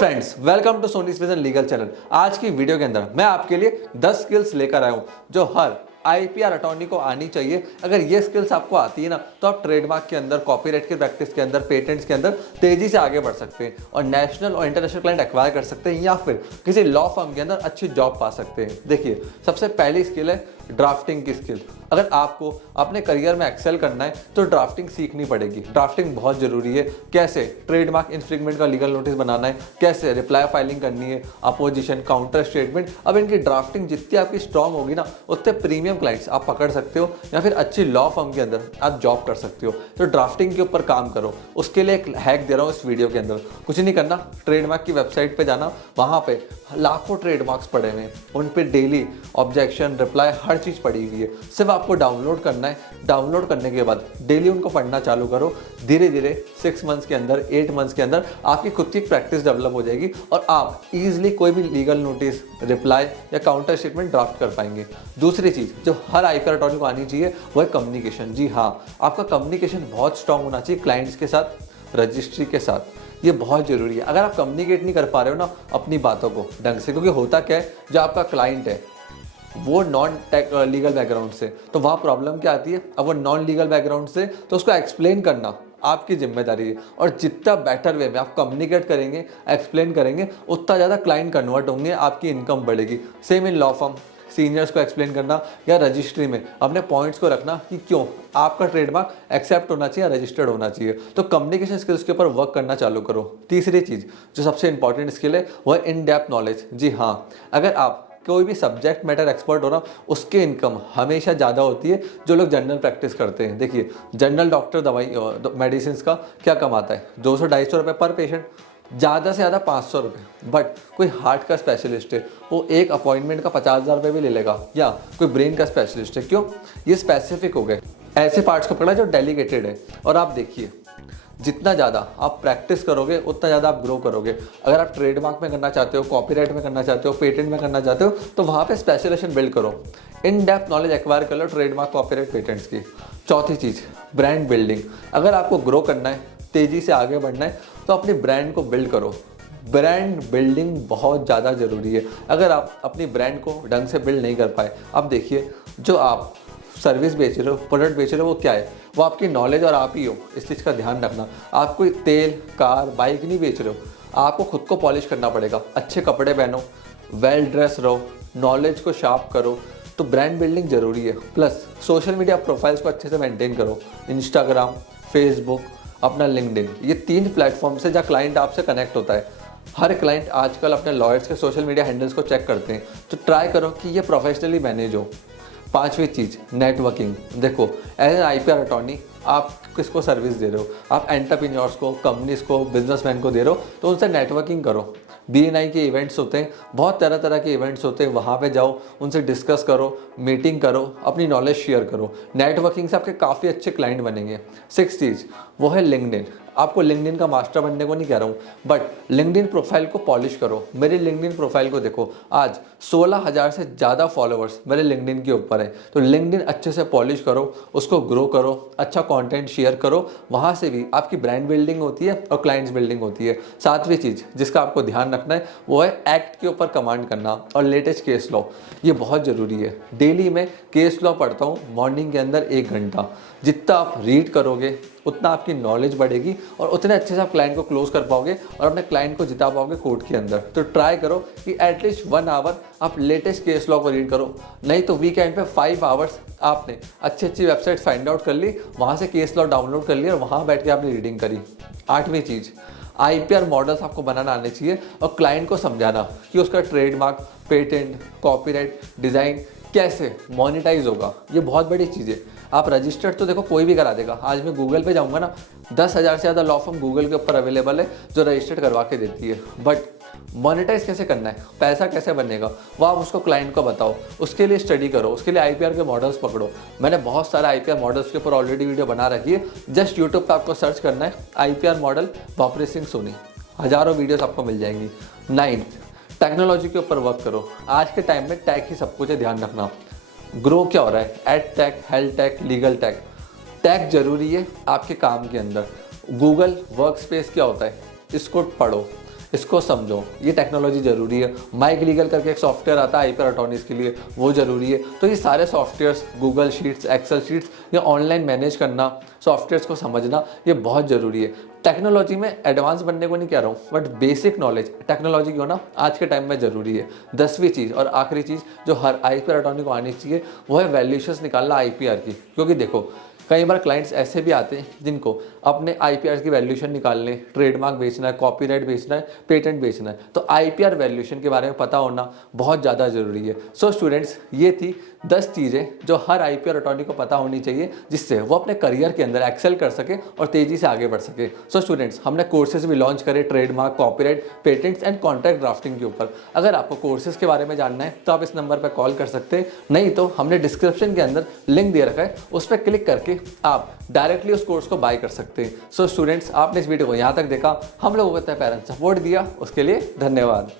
Friends, welcome to Soni's vision legal channel. आज की video के अंदर मैं आपके लिए 10 स्किल्स लेकर आया हूं जो हर आईपीआर अटॉर्नी को आनी चाहिए। अगर ये स्किल्स आपको आती है ना, तो आप ट्रेडमार्क के अंदर, कॉपीराइट की प्रैक्टिस के अंदर, पेटेंट्स के अंदर तेजी से आगे बढ़ सकते हैं और नेशनल और इंटरनेशनल क्लाइंट एक्वायर कर सकते हैं या फिर किसी लॉ फर्म के अंदर अच्छी जॉब पा सकते हैं। देखिए, सबसे पहली स्किल है ड्राफ्टिंग की स्किल। अगर आपको अपने करियर में एक्सेल करना है तो ड्राफ्टिंग सीखनी पड़ेगी। ड्राफ्टिंग बहुत जरूरी है। कैसे ट्रेडमार्क इन्फ्रिंगमेंट का लीगल नोटिस बनाना है, कैसे रिप्लाई फाइलिंग करनी है, अपोजिशन, काउंटर स्टेटमेंट। अब इनकी ड्राफ्टिंग जितनी आपकी स्ट्रांग होगी ना, उतने प्रीमियम क्लाइंट्स आप पकड़ सकते हो या फिर अच्छी लॉ फर्म के अंदर आप जॉब कर सकते हो। तो ड्राफ्टिंग के ऊपर काम करो। उसके लिए एक हैक दे रहा हूँ इस वीडियो के अंदर। कुछ नहीं करना, ट्रेडमार्क की वेबसाइट पे जाना, वहाँ पे लाखों ट्रेडमार्क्स पड़े हुए हैं, उन पे डेली ऑब्जेक्शन, रिप्लाई, हर चीज़ पड़ी हुई है। सिर्फ आपको डाउनलोड करना है। डाउनलोड करने के बाद डेली उनको पढ़ना चालू करो। धीरे धीरे 6 मंथ्स के अंदर, 8 मंथ्स के अंदर आपकी खुद की प्रैक्टिस डेवलप हो जाएगी और आप ईजिली कोई भी लीगल नोटिस, रिप्लाई या काउंटर स्टेटमेंट ड्राफ्ट कर पाएंगे। दूसरी चीज़ जो हर आईपीआर अटॉर्नी को आनी चाहिए वो है कम्युनिकेशन। जी हाँ, आपका कम्युनिकेशन बहुत स्ट्रांग होना चाहिए क्लाइंट्स के साथ, रजिस्ट्री के साथ। ये बहुत ज़रूरी है। अगर आप कम्युनिकेट नहीं कर पा रहे हो ना अपनी बातों को ढंग से, क्योंकि होता क्या है, जो आपका क्लाइंट है वो नॉन टेक लीगल बैकग्राउंड से, तो वहाँ प्रॉब्लम क्या आती है, अब वो नॉन लीगल बैकग्राउंड से, तो उसको एक्सप्लेन करना आपकी जिम्मेदारी है। और जितना बेटर वे में आप कम्युनिकेट करेंगे, एक्सप्लेन करेंगे, उतना ज़्यादा क्लाइंट कन्वर्ट होंगे, आपकी इनकम बढ़ेगी। Same in law firm, seniors को एक्सप्लेन करना या रजिस्ट्री में अपने पॉइंट्स को रखना कि क्यों आपका ट्रेडमार्क एक्सेप्ट होना चाहिए, रजिस्टर्ड होना चाहिए। तो कम्युनिकेशन स्किल्स के ऊपर वर्क करना चालू करो। तीसरी चीज़ जो सबसे इंपॉर्टेंट स्किल है वो है इन डेप्थ नॉलेज। जी हाँ, अगर आप कोई भी सब्जेक्ट मैटर एक्सपर्ट हो ना, उसके इनकम हमेशा ज़्यादा होती है जो लोग जनरल प्रैक्टिस करते हैं। देखिए, जनरल डॉक्टर दवाई मेडिसिन का क्या कमाता है, 200-250 रुपये पर पेशेंट, ज़्यादा से ज़्यादा 500 रुपये। बट कोई हार्ट का स्पेशलिस्ट है, वो एक अपॉइंटमेंट का 50,000 रुपये भी ले लेगा। या कोई ब्रेन का स्पेशलिस्ट है, क्यों? ये स्पेसिफिक हो गए, ऐसे पार्ट्स को पकड़ा जो डेलीगेटेड है। और आप देखिए, जितना ज़्यादा आप प्रैक्टिस करोगे उतना ज़्यादा आप ग्रो करोगे। अगर आप ट्रेडमार्क में करना चाहते हो, कॉपीराइट में करना चाहते हो, पेटेंट में करना चाहते हो, तो वहाँ पे स्पेशलाइजेशन बिल्ड करो। इन डेप्थ नॉलेज एक्वायर कर लो ट्रेडमार्क, कॉपीराइट, पेटेंट्स की। चौथी चीज़, ब्रांड बिल्डिंग। अगर आपको ग्रो करना है, तेज़ी से आगे बढ़ना है, तो अपनी ब्रांड को बिल्ड करो। ब्रांड बिल्डिंग बहुत ज़्यादा ज़रूरी है। अगर आप अपनी ब्रांड को ढंग से बिल्ड नहीं कर पाए, अब देखिए, जो आप सर्विस बेच रहे हो, प्रोडक्ट बेच रहे हो, वो क्या है? वो आपकी नॉलेज और आप ही हो। इस चीज़ का ध्यान रखना। आप कोई तेल, कार, बाइक नहीं बेच रहे हो। आपको खुद को पॉलिश करना पड़ेगा। अच्छे कपड़े पहनो, वेल ड्रेस रहो, नॉलेज को शार्प करो। तो ब्रांड बिल्डिंग ज़रूरी है। प्लस सोशल मीडिया प्रोफाइल्स को अच्छे से मेंटेन करो। इंस्टाग्राम, फेसबुक, अपना लिंक्डइन, ये 3 प्लेटफॉर्म से जहाँ क्लाइंट आपसे कनेक्ट होता है। हर क्लाइंट आजकल अपने लॉयर्स के सोशल मीडिया हैंडल्स को चेक करते हैं, तो ट्राई करो कि ये प्रोफेशनली मैनेज हो। 5वीं चीज़, नेटवर्किंग। देखो, एज एन आईपीआर अटॉर्नी आप किसको सर्विस दे रहे हो? आप एंटरप्रेन्योर्स को, कंपनीज को, बिजनेसमैन को दे रहे हो, तो उनसे नेटवर्किंग करो। बीएनआई के इवेंट्स होते हैं, बहुत तरह तरह के इवेंट्स होते हैं, वहाँ पे जाओ, उनसे डिस्कस करो, मीटिंग करो, अपनी नॉलेज शेयर करो। नेटवर्किंग से आपके काफ़ी अच्छे क्लाइंट बनेंगे। 6th चीज़ वो है लिंक्डइन। आपको लिंक्डइन का मास्टर बनने को नहीं कह रहा हूँ, बट लिंक्डइन प्रोफाइल को पॉलिश करो। मेरी लिंक्डइन प्रोफाइल को देखो, आज 16,000 से ज़्यादा फॉलोअर्स मेरे लिंक्डइन के ऊपर है। तो लिंक्डइन अच्छे से पॉलिश करो, उसको ग्रो करो, अच्छा कंटेंट शेयर करो। वहाँ से भी आपकी ब्रांड बिल्डिंग होती है और क्लाइंट्स बिल्डिंग होती है। 7वीं चीज़ जिसका आपको ध्यान रखना है वो है एक्ट के ऊपर कमांड करना और लेटेस्ट केस लॉ। ये बहुत ज़रूरी है। डेली मैं केस लॉ पढ़ता हूँ मॉर्निंग के अंदर 1 घंटा। जितना आप रीड करोगे उतना आपकी नॉलेज बढ़ेगी और उतने अच्छे से आप क्लाइंट को क्लोज कर पाओगे और अपने क्लाइंट को जिता पाओगे कोर्ट के अंदर। तो ट्राई करो कि एटलीस्ट 1 आवर आप लेटेस्ट केस लॉ को रीड करो। नहीं तो वीकेंड पे 5 आवर्स आपने अच्छी अच्छी वेबसाइट फाइंड आउट कर ली, वहाँ से केस लॉ डाउनलोड कर लिया और वहाँ बैठ के आपने रीडिंग करी। 8वीं चीज़, आईपीआर मॉडल्स आपको बनाना आने चाहिए और क्लाइंट को समझाना कि उसका ट्रेडमार्क, पेटेंट, कॉपीराइट, डिज़ाइन कैसे मोनेटाइज होगा। ये बहुत बड़ी चीज़ है। आप रजिस्टर्ड तो देखो कोई भी करा देगा। आज मैं गूगल पे जाऊंगा ना, 10,000 से ज़्यादा लॉ फर्म गूगल के ऊपर अवेलेबल है जो रजिस्टर्ड करवा के देती है। बट मोनेटाइज कैसे करना है, पैसा कैसे बनेगा, वो आप उसको क्लाइंट को बताओ। उसके लिए स्टडी करो, उसके लिए आईपीआर के मॉडल्स पकड़ो। मैंने बहुत सारे आईपीआर मॉडल्स के ऊपर ऑलरेडी वीडियो बना रखी है। जस्ट यूट्यूब पर आपको सर्च करना है आईपीआर मॉडल भापरे सिंह सोनी, हज़ारों वीडियोस आपको मिल जाएंगी। 9th, टेक्नोलॉजी के ऊपर वर्क करो। आज के टाइम में टैग ही सब कुछ है, ध्यान रखना। ग्रो क्या हो रहा है, ad tag, health tag, legal tag. Tag जरूरी है आपके काम के अंदर। गूगल वर्क स्पेस क्या होता है, इसको पढ़ो। इसको समझो, ये टेक्नोलॉजी ज़रूरी है। माइक लीगल करके एक सॉफ्टवेयर आता है आईपीआर अटॉर्नीज के लिए, वो ज़रूरी है। तो ये सारे softwares, Google sheets, Excel sheets, या ऑनलाइन मैनेज करना, सॉफ्टवेयर्स को समझना, ये बहुत ज़रूरी है। टेक्नोलॉजी में एडवांस बनने को नहीं कह रहा हूँ, बट बेसिक नॉलेज टेक्नोलॉजी की होना आज के टाइम में ज़रूरी है। 10वीं चीज़ और आखिरी चीज़ जो हर आईपीआर अटॉर्नी को आनी चाहिए, वो है वैल्यूएशंस निकालना आईपीआर की। क्योंकि देखो, कई बार क्लाइंट्स ऐसे भी आते हैं जिनको अपने आईपीआर की वैल्यूएशन निकालने, ट्रेडमार्क बेचना है, कॉपीराइट बेचना है, पेटेंट बेचना है, तो आईपीआर वैल्यूएशन के बारे में पता होना बहुत ज़्यादा ज़रूरी है। सो स्टूडेंट्स, ये थी 10 चीज़ें जो हर आईपीआर अटॉर्नी को पता होनी चाहिए, जिससे वो अपने करियर के अंदर एक्सेल कर सके और तेज़ी से आगे बढ़ सके। सो स्टूडेंट्स, हमने कोर्सेज भी लॉन्च करे trademark, copyright, patents and contract drafting के ऊपर। अगर आपको कोर्सेज के बारे में जानना है तो आप इस नंबर पर कॉल कर सकते हैं, नहीं तो हमने डिस्क्रिप्शन के अंदर लिंक दे रखा है, उस पर क्लिक करके आप डायरेक्टली उस कोर्स को बाय कर सकते हैं। सो स्टूडेंट्स, आपने इस वीडियो को यहाँ तक देखा, हम लोगों को पेरेंट्स सपोर्ट दिया, उसके लिए धन्यवाद।